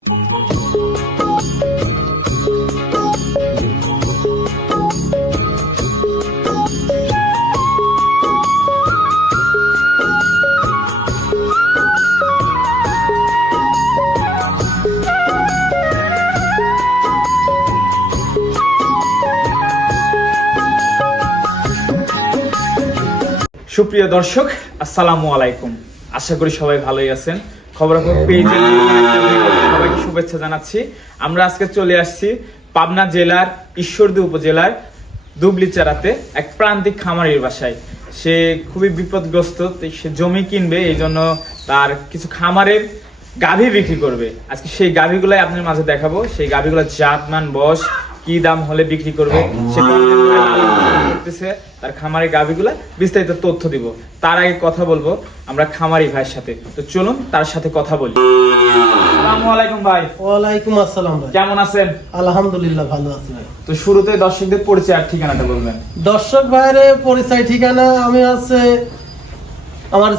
সুপ্রিয় দর্শক, আসসালামু আলাইকুম। আশা করি সবাই ভালোই আছেন। খবরাখবর পেজে সবাইকে শুভেচ্ছা জানাচ্ছি। আমরা আজকে চলে আসছি পাবনা জেলার ঈশ্বরদী উপজেলার দুবলিচারাতে এক প্রান্তিক খামারির বাসায়। সে খুবই বিপদগ্রস্ত, সে জমি কিনবে, এই জন্য তার কিছু খামারের গাভী বিক্রি করবে। আজকে সেই গাভীগুলাই আপনার মাঝে দেখাবো। সেই গাভীগুলোর জাতমান, বয়স, কি দাম হলে বিক্রি করবে, সে করতেছে, তার খামারের গাভীগুলা বিস্তারিত তথ্য দিব। তার আগে কথা বলবো আমরা খামারি ভাইয়ের সাথে। তো চলুন তার সাথে কথা বলি। আসসালামু আলাইকুম ভাই। ওয়ালাইকুম আসসালাম ভাই। কেমন আছেন? আলহামদুলিল্লাহ ভালো আছি ভাই। তো শুরুতে দর্শকদের পরিচয় আর ঠিকানাটা বলবেন। দর্শক ভাইয়ের পরিচয় ঠিকানা, আমি আছে আমার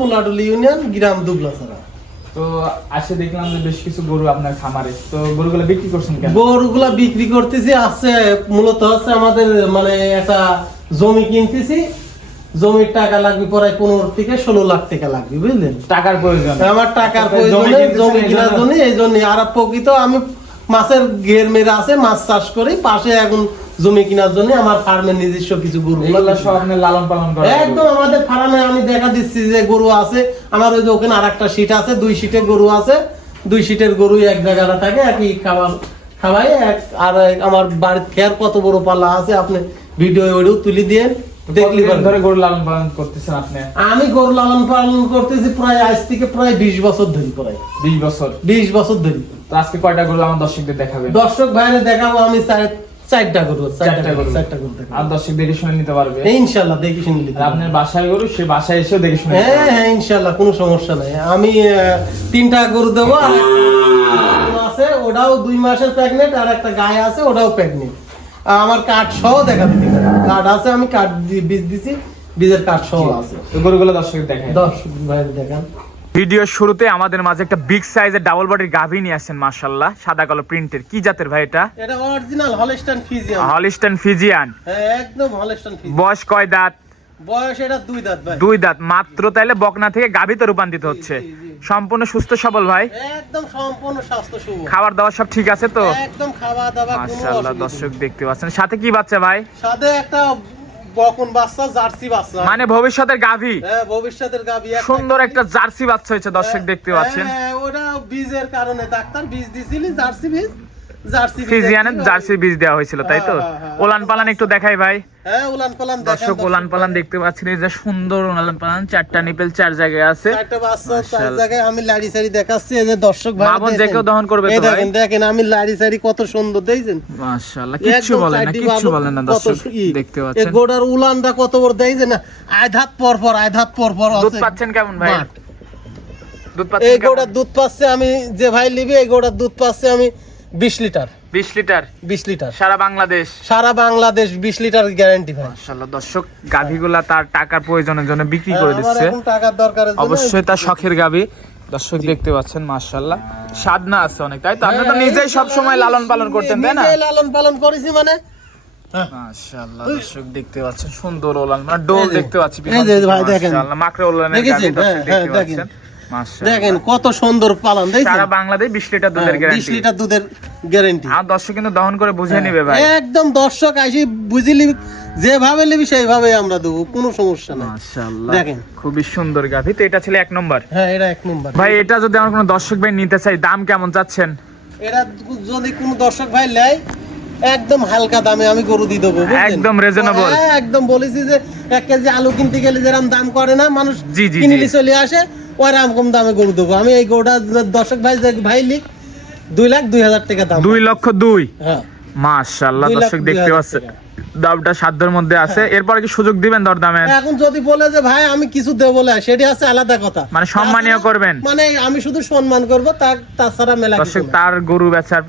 মুলাডুলি ইউনিয়ন, গ্রাম দুবলাছড়া। তো আসে দেখলাম যে বেশ কিছু গরু আপনার খামারে, তো গরুগুলা বিক্রি করছেন কেন? গরুগুলা বিক্রি করতেছি, আছে মূলত হচ্ছে আমাদের মানে একটা জমি কিনতেছি। জমির টাকা লাগবে প্রায় 15 থেকে 16 লাখ টাকা লাগবে, বুঝলেন? টাকার প্রয়োজন, আমার টাকার প্রয়োজন জমি কেনার জন্য। এই জন্য আর প্রকৃত আমি মাছের ঘের মেরে আছে, মাছ চাষ করি, পাশে এখন জমি কেনার জন্য আমার ফার্মের নিজস্ব কিছু গরু সব আপনি লালন পালন করেন? একদম আমাদের ফার্মে আমি দেখা দিচ্ছি যে গরু আছে আমার। ওই যে ওখানে আরেকটা শীট আছে, 2 শীটের গরু আছে। 2 শীটের গরু এক জায়গায় থাকে, একই খাবার খাওয়াই। আর আমার বাড়ির খেয়ার কত বড় পাল্লা আছে, আপনি ভিডিও ওইটাও তুলি দিয়ে দেখলি। ধরে গরু লালন পালন করতেছেন আপনি? আমি গরু লালন পালন করতেছি প্রায় আজ থেকে প্রায় 20 বছর ধরে। প্রায় 20 বছর ধরে। তো আজকে কয়টা গরু আমার দর্শকদের দেখাবেন? দর্শক ভাইরে দেখাবো আমি চারটা গরু। আর দর্শক দেখে শুনে নিতে পারবে ইনশাআল্লাহ, দেখে শুনে নিতে। আপনার বাসায় গরু, সে বাসায় এসেও দেখে শুনে? হ্যাঁ ইনশাআল্লাহ, কোনো সমস্যা নাই। আমি 3টা গরু দেবো। আর আছে ওটাও 2 মাসের প্রেগনেন্ট, আর একটা গায়ে আছে ওটাও প্রেগনেন্ট। আমার কার্ড সহ দেখা দিতে, কার্ড আছে, আমি কার্ড বীজ দিছি, বীজের কার্ড সহ আছে। তো গরুগুলো দর্শক দেখায়। দর্শক ভাইরে দেখান। ভিডিওর শুরুতে আমাদের মাঝে একটা বিগ সাইজের ডাবল বডির গাভী নিয়ে আসেন, মাশাআল্লাহ, সাদা কালো প্রিন্টের। কি জাতের ভাই এটা? এটা original Holstein Friesian. Holstein Friesian? হ্যাঁ একদম হলস্টাইন ফ্রিজিয়ান। বয়স কয় দাঁত? বয়স এটা 2 দাঁত ভাই। 2 দাঁত মাত্র? তাইলে বকনা থেকে গাভীতে রূপান্তরিত হচ্ছে। সম্পূর্ণ সুস্থ সবল ভাই? একদম সম্পূর্ণ স্বাস্থ্য সবল। খাবার দাবার সব ঠিক আছে তো? একদম খাওয়া দাওয়া কোনো অসুবিধা নেই। মাশাআল্লাহ, দর্শক দেখতে পাচ্ছেন। সাথে কি বাচ্চা ভাই? সাথে একটা বকন বাচ্চা, জার্সি বাচ্চা। মানে ভবিষ্যতের গাভী? হ্যাঁ ভবিষ্যতের গাভী। সুন্দর একটা জার্সি বাচ্চা হয়েছে, দর্শক দেখতে পাচ্ছেন। হ্যাঁ ওটা বীজের কারণে ডাক্তার বীজ দিছিলি, জার্সি বীজ, ফ্রিজিয়ানের জার্সি বীজ দেওয়া হয়েছিল, তাই তো? ওলান পালান একটু দেখাই ভাই। হ্যাঁ ওলান পালান দেখান। দর্শক ওলান পালান দেখতে পাচ্ছেন, এই যে সুন্দর ওলান পালান, 4টা নিপেল 4 জায়গায় আছে, 4টা বাচ্চা 4 জায়গায়। আমি লাড়ি সারি দেখাচ্ছি, এই যে দর্শক ভাই মাবন যে কেউ দহন করবে তো ভাই। দেখেন আমি লাড়ি সারি কত সুন্দর দেখছেন। মাশাআল্লাহ, কিচ্ছু বলেন না, কিচ্ছু বলেন না, দর্শক দেখতে পাচ্ছেন। এই গোড়ার উলানটা কত বড় দেখছেন না, আধাত পর পর আছে। দুধ পাচ্ছেন কেমন ভাই? দুধ পাচ্ছেন? এই গোড়ার দুধ পাচ্ছে আমি, যে ভাই নিবি এই গোড়ার দুধ পাচ্ছে আমি 20 লিটার। 20 লিটার? 20 লিটার সারা বাংলাদেশ? সারা বাংলাদেশ 20 লিটার গ্যারান্টি ভাই। মাশাআল্লাহ, দর্শক গাভীগুলা তার টাকার প্রয়োজনের জন্য বিক্রি করে দিচ্ছে। এখন টাকার দরকারের জন্য অবশ্যই তার শখের গাভী, দর্শক দেখতে পাচ্ছেন। মাশাআল্লাহ, সাধনা আছে অনেক, তাই তো? আপনি তো নিজেই সব সময় লালন পালন করতেন, তাই না? নিজেই লালন পালন করেছি মানে। মাশাআল্লাহ, দর্শক দেখতে পাচ্ছেন সুন্দর ওলান, মানে ডোল দেখতে পাচ্ছি। এই যে ভাই দেখেন, মাশাআল্লাহ, মাকড়া ওলানের গাভী, দর্শক দেখতে পাচ্ছেন। মাশাআল্লাহ, দেখেন কত সুন্দর পালন দেখছেন। সারা বাংলাদেশ 20 লিটার দুধের গ্যারান্টি। 20 লিটার দুধের গ্যারান্টি। আর দর্শক কিন্তু দহন করে বুঝে নেবে ভাই। একদম দর্শক আসি বুঝিলি, যেভাবে নিবি সেইভাবে আমরা দেবো, কোনো সমস্যা নাই। মাশাআল্লাহ, দেখেন খুবই সুন্দর গাভী। তো এটা ছিল 1 নম্বর? হ্যাঁ এটা 1 নম্বর ভাই। এটা যদি আমার কোনো দর্শক ভাই নিতে চাই, দাম কেমন চাচ্ছেন? এটা যদি কোনো দর্শক ভাই নেয়, একদম হালকা দামে আমি গরু দিয়ে দেবো, একদম রিজনেবল। একদম বলেছি যে 1 কেজি আলু কিনতে গেলে যেরকম দাম করে না মানুষ, জি জি কিনলে চলে আসে, ওইরকম কম দামে গরু দেবো আমি। এই গরুটা দর্শক ভাই যে ভাই লিখ 2,02,000 টাকা দাম। 2,02,000? হ্যাঁ মাশাআল্লাহ, দর্শক দেখতে পাচ্ছেন দামটা সাধ্যের মধ্যে আছে। এরপর কি সুযোগ দিবেন দরদামে? এখন যদি বলে যে ভাই আমি কিছু দেবো না, সেটা আছে আলাদা কথা, মানে সম্মানীয় করবেন। মানে আমি শুধু সম্মান করবো, তাছাড়া মেলা দর্শক তার গরু বেচার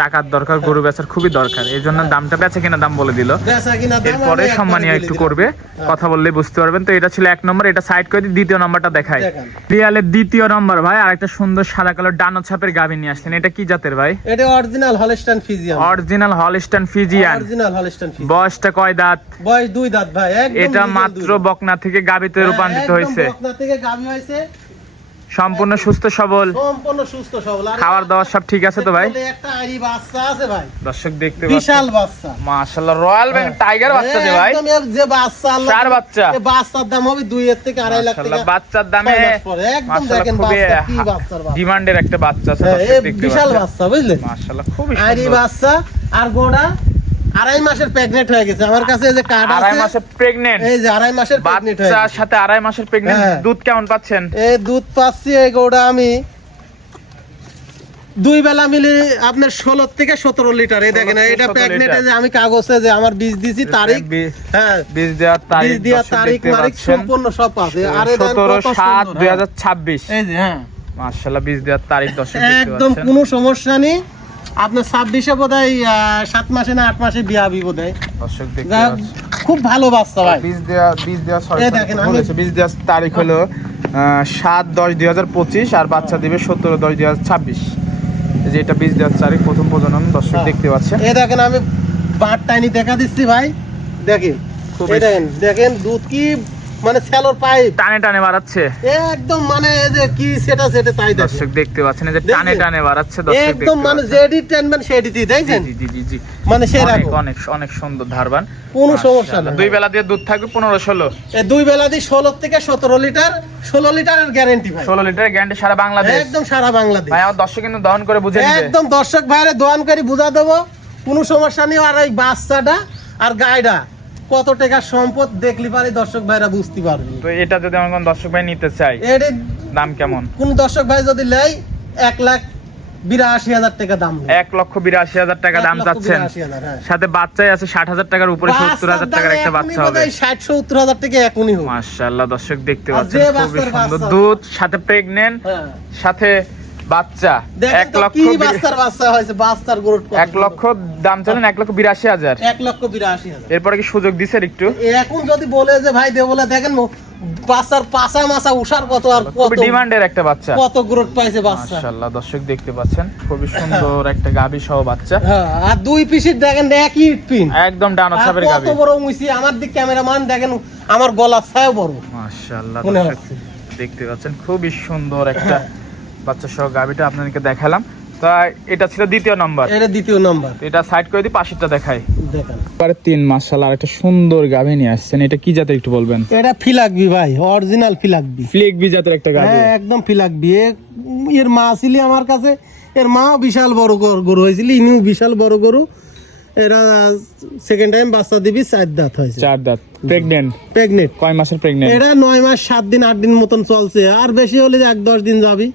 টাকার দরকার, গরু বেচার খুবই দর্কার, এই জন্য দামটা বেচা কিনা দাম বলে দিল। বেচা কিনা দাম এরপরে আমি সম্মানীয় একবারে একটু বলে করবে, দিলাম। কথা বললেই বুঝতে পারবেন। তো এটা ছিল 1 নম্বর, এটা সাইড করে দিই, দ্বিতীয় নাম্বারটা দেখাই। দেখান। রিয়ালের দ্বিতীয় নম্বর ভাই, আরেকটা সুন্দর সাদা কালো ডানো ছাপের গাভী নিয়ে আসলেন। এটা কি জাতের ভাই? এটা original Holstein Friesian. Original Holstein Friesian. Original Holstein Friesian. বয়সটা কয় দাঁত? বয়স 2 দাঁত ভাই, একদম এটা legal মাত্র 2 দাঁত। বকনা থেকে গাভীতে রূপান্তরিত হয়েছে, একদম বকনা থেকে গাভী হয়েছে, সম্পূর্ণ সুস্থ সবল, সম্পূর্ণ সুস্থ সবল। আর খাবার দাবার সব ঠিক আছে তো ভাই? দেখলে একটা আইরি বাচ্চা আছে ভাই, দর্শক দেখতে বিশাল পাচ্ছেন, বাচ্চা, মাশাআল্লাহ রয়্যাল বেঙ্গল টাইগার বাচ্চা যে ভাই, একদম এর যে বাচ্চা আল্লাহ, চার বাচ্চা। এই বাচ্চার দাম হবে 2 এর থেকে 2.5 লাখ মাশাআল্লাহ টাকা। বাচ্চার দামে 6 মাস পরে একদম মাশাআল্লাহ দেখেন খুবই বাচ্চা কি বাচ্চার বাচ্চা, ডিমান্ডের একটা বাচ্চা আছে, হ্যাঁ, দর্শক এই দেখতে বিশাল পাচ্ছেন। বাচ্চা বুঝলেন, মাশাআল্লাহ খুবই আইরি সুন্দর। বাচ্চা। আর গোড়া 2.5 মাসের প্রেগনেন্ট হয়ে গেছে, আমার কাছে এই যে কার্ড আছে, 2.5 মাসের প্রেগন্যান্ট, এই যে 2.5 মাসের প্রেগনেন্ট হয়ে বাচ্চার গেছে। সাথে 2.5 মাসের প্রেগন্যান্ট। হ্যাঁ। দুধ কেমন পাচ্ছেন? এই দুধ পাচ্ছি এই গোড়া আমি 2 বেলা মিলে আপনার 16 থেকে 17 লিটার। এই দেখেন 16 এটা 17 প্রেগনেন্টে লিটার। যে আমি কাগজে যে আমার বীজ দিছি তারিখ, হ্যাঁ বীজ দেওয়ার তারিখ, বীজ দিয়া দর্শক তারিখ দেখতে মারিখ পাচ্ছেন। সম্পূর্ণ সব আছে। আর এই দেখেন কত 17/7/2026 এই যে, হ্যাঁ মাশাআল্লাহ বীজ দেওয়ার তারিখ, দর্শক দেখতে একদম পাচ্ছেন। কোনো সমস্যা নেই। আপনার 26-এ বোধহয় 7 মাসে না 8 মাসে বিয়া হবি বোধহয়। দর্শক দেখতে যাই হোক, পাচ্ছেন খুব ভালো বাচ্চা ভাই। বীজ দেওয়া সরি এই দেখেন, আমি- বলেছে বীজ দেওয়ার তারিখ হলো 7/10/2025 আর বাচ্চা দিবে 17/10/2026। এই যে এটা বীজ দেওয়ার তারিখ, প্রথম প্রজনন, দর্শক হ্যাঁ। দেখতে পাচ্ছেন। এই দেখেন আমি বাট টাইনি দেখা দিচ্ছি ভাই, দেখেন খুবই- এই দেখেন, দেখেন দুধ কি মানে সেলর পাইপ টানে টানে বাড়াচ্ছে, একদম, মানে এই যে কি সেটা তাই দেখেন, দর্শক দেখতে পাচ্ছেন, এই যে টানে দেখছেন? টানে বাড়াচ্ছে, দর্শক দেখতে একদম মানে পাচ্ছেন। যেডি টেনবেন সেডিটি দেখছেন, জি জি জি জি মানে অনেক সেরকম অনেক অনেক সুন্দর ধারবান, কোনো সমস্যা মাশাআল্লাহ। নেই। 2 বেলা দিয়ে দুধ থাকবে 15-16 এই 2 বেলা দিয়ে 16 থেকে 17 লিটার, 16 লিটারের গ্যারান্টি ভাই, 16 লিটার গ্যারান্টি সারা বাংলাদেশ। একদম সারা বাংলাদেশ। ভাই আমার দর্শক কিন্তু দহন করে বুঝে নিবে। একদম দর্শক ভাইরে দোয়ান করে বুঝা দেবো, কোনো সমস্যা নেই। আর এই বাচ্চাটা আর গাইডা কত টাকার সম্পদ দেখলি পারে দর্শক ভাইরা বুঝতে পারবে। তো এটা যদি আমার কোন দর্শক ভাই নিতে চাই, এর দাম কেমন? কোন দর্শক ভাই যদি নেয় 1,82,000 টাকা দাম নেয়। 1,82,000 টাকা দাম চাচ্ছেন, 1,82,000, হ্যাঁ। সাথে বাচ্চাই আছে 60,000 টাকার উপরে, 70,000 টাকার একটা বাচ্চা হবে। 60-70,000 টাকা এখনই হোক। মাশাআল্লাহ দর্শক দেখতে আর পাচ্ছেন, যে খুবই বাচ্চার সুন্দর বাচ্চা দুধ, সাথে প্রেগন্যান্ট, হ্যাঁ। সাথে বাচ্চা। দেখেন 1 তো লক্ষ কি বাচ্চার বাচ্চা হয়েছে, বাচ্চার গ্রোথ কত? 1 লক্ষ দাম চলেন 1,82,000। 1,82,000। এরপরে কি সুযোগ দিছেন একটু? এখন যদি বলে যে ভাই দে বলে, দেখেন বাচ্চার পাশা মাসা উষার কত, আর খুবই কত ডিমান্ডের একটা বাচ্চা, কত গ্রোথ পাইছে বাচ্চা। মাশাআল্লাহ দর্শক দেখতে পাচ্ছেন, খুবই সুন্দর একটা গাভী সহ বাচ্চা, হ্যাঁ, আর 2 পিসির দেখেন একই পিন, একদম ডানো আর ছাপের কত গাভী। বড় মুইছি, আমার দিক ক্যামেরাম্যান দেখেন আমার গলা ছায় বড় মাশাআল্লাহ মনে দর্শক হচ্ছে। দেখতে পাচ্ছেন, খুবই সুন্দর একটা বাচ্চা সহ গাভীটা আপনাদেরকে দেখালাম। তা এটা ছিল দ্বিতীয় নাম্বার, এটা দ্বিতীয় নাম্বার, এটা সাইড করে দিই, পাশেরটা দেখাই। দেখেন পরে 3 মাশাআল্লাহ আর একটা সুন্দর গাভী নিয়ে আসছেন, এটা কি জাতের একটু বলবেন? এটা ফিলাকবি ভাই, অরিজিনাল ফিলাকবি, ফ্লেক বি জাতের একটা গাভী। হ্যাঁ একদম ফিলাকবি। এর মা ছিল আমার কাছে, এর মা বিশাল বড় গরু হয়েছিল, ইনিও বিশাল বড় গরু। এরা সেকেন্ড টাইম বাচ্চা দিবি, 4 দাঁত হয়েছে, 4 দাঁত, প্রেগন্যান্ট। প্রেগনেন্ট। কয় মাসের প্রেগন্যান্ট? এটা 9 মাস 7 দিন 8 দিন মতন চলছে, আর বেশি হলে 1-10 দিন যাবি,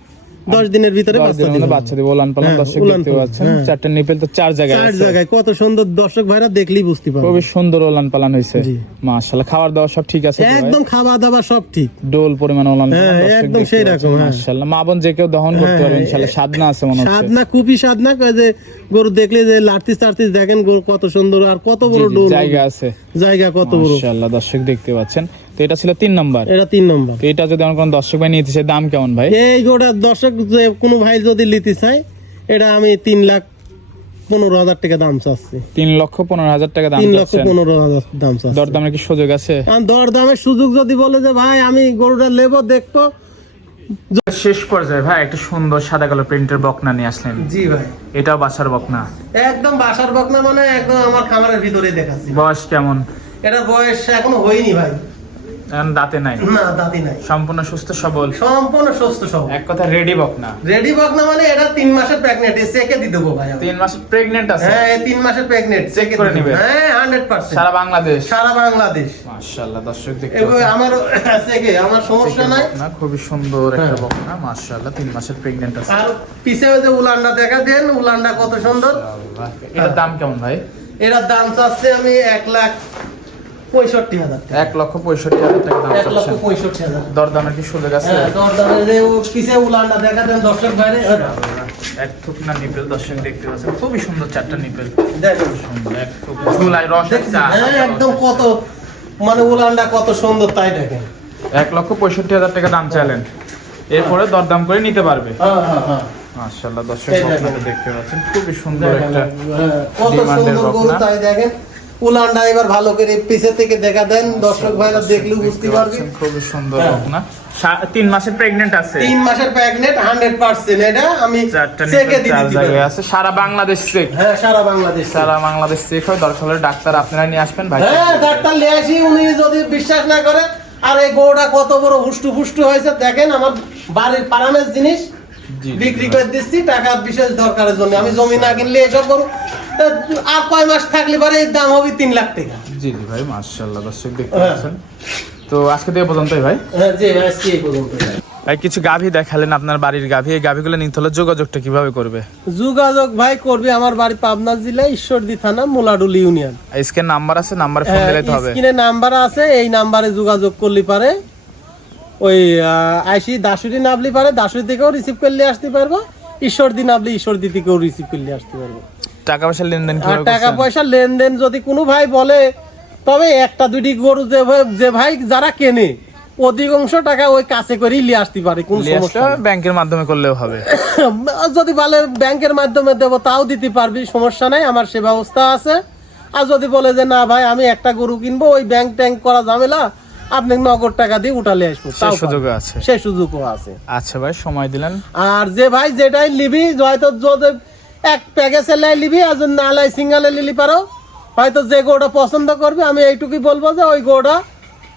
10 দিনের ভিতরে বাচ্চা দিবে। বাচ্চা দিব, উলান পালান, হ্যাঁ, দর্শক উলান দেখতে পালান, পাচ্ছেন, হ্যাঁ। 4টা নিপেল তো 4 জায়গায় 4 আছে। জায়গায় কত সুন্দর, দর্শক ভাইরা দেখলেই বুঝতে পারবে। খুবই সুন্দর উলান পালান হয়েছে, জি। মাশাআল্লাহ। খাবার দাবার সব ঠিক আছে তো ভাই? একদম খাওয়া দাওয়া সব ঠিক, ডোল পরিমাণ উলান পালান, হ্যাঁ, দর্শক একদম দেখতে সেই পাচ্ছেন, রকম, হ্যাঁ। মাশাআল্লাহ। মা বোন যে কেউ দহন করতে পারবে হ্যাঁ, ইনশাআল্লাহ, সাধনা আছে মনে হচ্ছে। সাধনা খুবই সাধনা, কয় যে গরু দেখলে যে লাড়তিস টাড়তিস দেখেন গরু কত সুন্দর, আর কত জি, বড় জি, ডোল, জায়গা আছে, জায়গা কত বড়। মাশাআল্লাহ দর্শক দেখতে পাচ্ছেন। তো এটা ছিল 3 নাম্বার। এটা 3 নম্বর। তো এটা যদি আমার কোন দর্শক ভাই নিতে চায়, দাম কেমন ভাই? এই গোটা দর্শক যে কোনো ভাই যদি নিতে চায়, এটা আমি 3,15,000 টাকা দাম চাচ্ছি। 3,15,000 টাকা দাম 3,15,000 দাম চাচ্ছি। দরদামের কি সুযোগ আছে? আর দর দামের সুযোগ যদি বলে যে ভাই আমি গরুটা নেবো, দেখবো। শেষ পর্যায়ে ভাই একটা সুন্দর সাদা কালো প্রিন্টের বকনা নিয়ে আসলেন, জি ভাই, এটাও বাসার বকনা, একদম বাসার বকনা, মানে একদম আমার খামারের ভিতরে দেখাচ্ছি। বয়স কেমন? এটা বয়স এখনো হয়নি ভাই, এখন দাঁতে নাই, না দাঁতি নাই, সম্পূর্ণ সুস্থ সবল, সম্পূর্ণ সুস্থ সব। এক কথা রেডি বকনা। রেডি বকনা মানে এটা 3 মাসের প্রেগনেন্ট, চেকে দিয়ে দেবো ভাই আমি। 3 মাস প্রেগন্যান্ট আছে, হ্যাঁ, এই 3 মাসের প্রেগনেন্ট চেক করে নিবে? হ্যাঁ 100%, সারা বাংলাদেশ, সারা বাংলাদেশ। মাশাআল্লাহ দর্শক দেখতে এবং পাচ্ছেন, আমার চেকে আমার সমস্যা নাই। বকনা খুবই সুন্দর একটা হ্যাঁ। বকনা, মাশাআল্লাহ 3 মাসের প্রেগন্যান্ট আছে। আর পিছে ওই যে উলানটা দেখা দেন, উলানটা কত সুন্দর। মাশাআল্লাহ। এটার দাম কেমন ভাই? এটার দাম চাচ্ছে আমি 1,65,000 টাকা। 1,65,000 টাকা দাম চাচ্ছেন। 1,65,000। দরদামের কি সুযোগ আছে? হ্যাঁ, দরদামে যে ও পিছে উলানটা দেখা দেন দর্শক ভাইরে। এক থুকনা নিপেল দর্শক দেখতে পাচ্ছেন, খুবই সুন্দর চারটা নিপেল, দেখুন সুন্দর এক থুক ঝোলায় রস আছে। হ্যাঁ একদম কত মানে উলানটা কত সুন্দর তাই দেখেন। 1,65,000 টাকা দাম চাইলেন, এরপরে দরদাম করে নিতে পারবে। হ্যাঁ মাশাআল্লাহ দর্শক এই দেখেন। বকনাটা দেখতে পাচ্ছেন, খুবই সুন্দর দেখেন, একটা হ্যাঁ, কত ডিমান্ডের সুন্দর গরু বকনা। তাই দেখেন। উলানটা এবার ভালো করে পিছে থেকে দেখা দেন, দর্শক ভাইরা দেখলেও বুঝতে পারবে। খুবই সুন্দর হ্যাঁ। বকনা, 3 মাসের প্রেগন্যান্ট আছে, 3 মাসের প্রেগনেন্ট 100%। এটা আমি চারটা চেকে নিপেল চার দিতে জায়গায় পারি। আছে, সারা বাংলাদেশ চেক, হ্যাঁ সারা বাংলাদেশ। সারা বাংলাদেশ চেক হয়। দরকার হলে ডাক্তার আপনারা নিয়ে আসবেন ভাই। হ্যাঁ ডাক্তার নিয়ে আসি, উনি যদি বিশ্বাস না করে। আর এই গরুটা কত বড় হুষ্টু ফুষ্টু হয়েছে দেখেন, আমার বাড়ির পারামের জিনিস জি, জি, বিক্রি ভাই। করে দিচ্ছি টাকা বিশেষ দরকারের জন্য। আমি জমি না কিনলে এসব গরু আর কয় মাস থাকলে পরে এর দাম হবে 3 লাখ টাকা। জি জি ভাই, মাশাআল্লাহ দর্শক দেখতে হ্যাঁ। পাচ্ছেন। তো আজকে দিয়ে পর্যন্তই ভাই। হ্যাঁ জি ভাই, আজকে এই পর্যন্ত। ভাই কিছু গাভী দেখালেন, আপনার বাড়ির গাভী, এই গাভীগুলো নিতে হলে যোগাযোগটা কিভাবে করবে? যোগাযোগ ভাই করবে আমার বাড়ি পাবনা জেলা ঈশ্বরদী থানা মোলাডুল ইউনিয়ন। স্ক্রিন নাম্বার আছে, নাম্বারে ফোন দিলেই তো হবে। স্ক্রিনে নাম্বার আছে, এই নাম্বারে যোগাযোগ করলে পারে। ওই আইসি দাসুরি নাবলি পারে, দাসুরি থেকেও রিসিভ করলে আসতে পারবো। ঈশ্বরদী নাবলি ঈশ্বরদী থেকেও রিসিভ করলে আসতে পারবো। টাকা পয়সা লেনদেন আর কিভাবে টাকা করছেন? পয়সা লেনদেন যদি কোনো ভাই বলে, তবে একটা দুটি গরু যে ভাই যারা কেনে অধিকাংশ টাকা ওই কাছে করেই নিয়ে আসতে পারে, কোন সমস্যা লিয়াসটা নেই। ব্যাংকের মাধ্যমে করলেও হবে। যদি বলে ব্যাংকের মাধ্যমে দেবো তাও দিতে পারবি, সমস্যা নাই, আমার সে ব্যবস্থা আছে। আর যদি বলে যে না ভাই আমি একটা গরু কিনবো, ওই ব্যাংক ট্যাঙ্ক করা ঝামেলা, আপনি নগদ টাকা দিয়ে উঠালে আসবো, সেই তাও সুযোগও পারবে। আছে। সেই সুযোগও আছে। আচ্ছা ভাই, সময় দিলেন। আর যে ভাই যেটাই লিবি, হয়তো যদি এক প্যাকেজে লাই লিবি, আর যদি না লাই সিঙ্গেলে লিলি পারো, হয়তো যে গরুটা পছন্দ করবে আমি এইটুকুই বলবো যে ওই গরুটা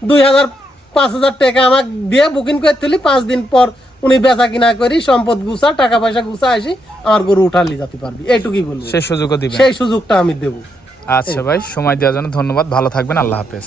2,000-5,000 টাকা আমাকে দিয়ে বুকিং করে তুলি, 5 দিন পর উনি বেচা কিনা করি, সম্পদ গুছা টাকা পয়সা গুছা আসি, আমার গরু উঠালি যেতে পারবি, এইটুকুই বলবো। সেই সুযোগও দিবেন। সেই সুযোগটা আমি দেবো। আচ্ছা ভাই, সময় দেওয়ার জন্য ধন্যবাদ, ভালো থাকবেন, আল্লাহ হাফেজ।